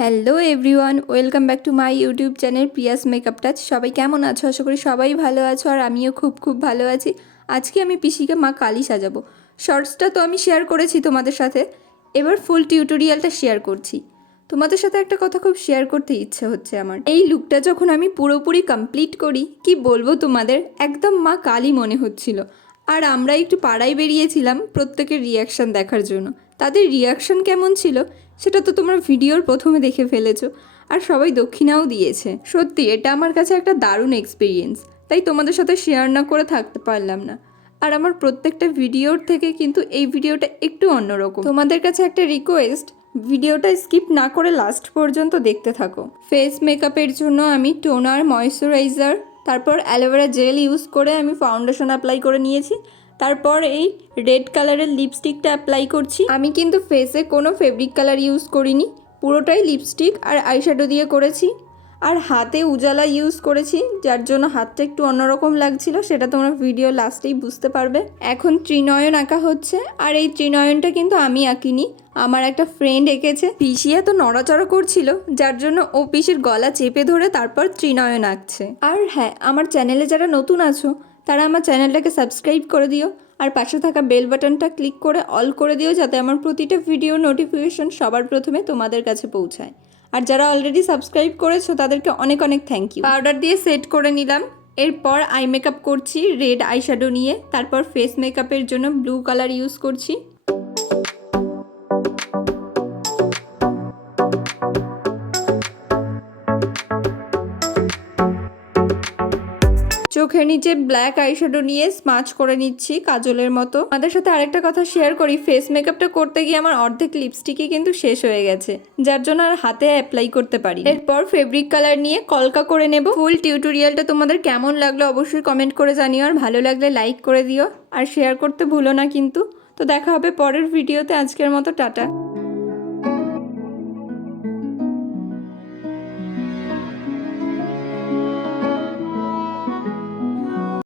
Hello everyone, welcome back to my YouTube channel Prius makeup touch. সবাই কেমন আছো? আশা করি সবাই ভালো আছো, আর আমিও খুব খুব ভালো আছি। আজকে আমি পিসিকে মা কালী সাজাবো। শর্টসটা তো আমি শেয়ার করেছি তোমাদের সাথে, এবার ফুল টিউটোরিয়ালটা শেয়ার করছি। তোমাদের সাথে একটা কথা খুব শেয়ার করতে ইচ্ছে হচ্ছে আমার। এই লুকটা যখন আমি পুরোপুরি কমপ্লিট করি, কি বলবো তোমাদের, একদম মা কালী মনে হচ্ছিল। আর আমরা একটু পাড়ায় বেরিয়েছিলাম প্রত্যেকের রিয়াকশান দেখার জন্য। তাদের রিয়াকশান কেমন ছিল সেটা তো তোমরা ভিডিওর প্রথমে দেখে ফেলেছো, আর সবাই দক্ষিণাও দিয়েছে। সত্যি এটা আমার কাছে একটা দারুণ এক্সপিরিয়েন্স, তাই তোমাদের সাথে শেয়ার না করে থাকতে পারলাম না। আর আমার প্রত্যেকটা ভিডিওর থেকে কিন্তু এই ভিডিওটা একটু অন্যরকম। তোমাদের কাছে একটা রিকোয়েস্ট, ভিডিওটা স্কিপ না করে লাস্ট পর্যন্ত দেখতে থাকো। ফেস মেকআপের জন্য আমি টোনার, ময়শ্চারাইজার, তারপর অ্যালোভেরা জেল ইউজ করে আমি ফাউন্ডেশন অ্যাপ্লাই করে নিয়েছি। তারপর এই রেড কালারের লিপস্টিকটা অ্যাপ্লাই করছি। আমি কিন্তু ফেসে কোনো ফেব্রিক কালার ইউজ করিনি, পুরোটাই লিপস্টিক আর আইশ্যাডো দিয়ে করেছি। আর হাতে উজালা ইউজ করেছি, যার জন্য হাতটা একটু অন্যরকম লাগছিল, সেটা তোমরা ভিডিও লাস্টেই বুঝতে পারবে। এখন ত্রিনয়ন আঁকা হচ্ছে, আর এই ত্রিনয়নটা কিন্তু আমি আঁকিনি, আমার একটা ফ্রেন্ড এঁকেছে। পিসি এত নড়াচড়া করছিল, যার জন্য ও পিসির গলা চেপে ধরে তারপর ত্রিনয়ন আঁকছে। আর হ্যাঁ, আমার চ্যানেলে যারা নতুন আছো তারা আমার চ্যানেলটাকে সাবস্ক্রাইব করে দিও, আর পাশে থাকা বেল বাটনটা ক্লিক করে অল করে দিও, যাতে আমার প্রতিটা ভিডিও নোটিফিকেশন সবার প্রথমে তোমাদের কাছে পৌঁছায়। আর যারা অলরেডি সাবস্ক্রাইব করেছো তাদেরকে অনেক অনেক থ্যাংক ইউ। পাউডার দিয়ে সেট করে নিলাম। এরপর আই মেকআপ করছি রেড আইশ্যাডো নিয়ে, তারপর ফেস মেকআপের জন্য ব্লু কালার ইউজ করছি। চোখের নিচে ব্ল্যাক আইশ্যাডো নিয়ে স্মাচ করে নিচ্ছি কাজলের মতো। আমাদের সাথে আরেকটা কথা শেয়ার করি, ফেস মেকআপটা করতে গিয়ে আমার অর্ধেক লিপস্টিকই কিন্তু শেষ হয়ে গেছে, যার জন্য আর হাতে অ্যাপ্লাই করতে পারি। এরপর ফেব্রিক কালার নিয়ে কলকা করে নেব। ফুল টিউটোরিয়ালটা তোমাদের কেমন লাগলো অবশ্যই কমেন্ট করে জানিও, আর ভালো লাগলে লাইক করে দিও, আর শেয়ার করতে ভুলো না কিন্তু। তো দেখা হবে পরের ভিডিওতে, আজকের মতো টাটা।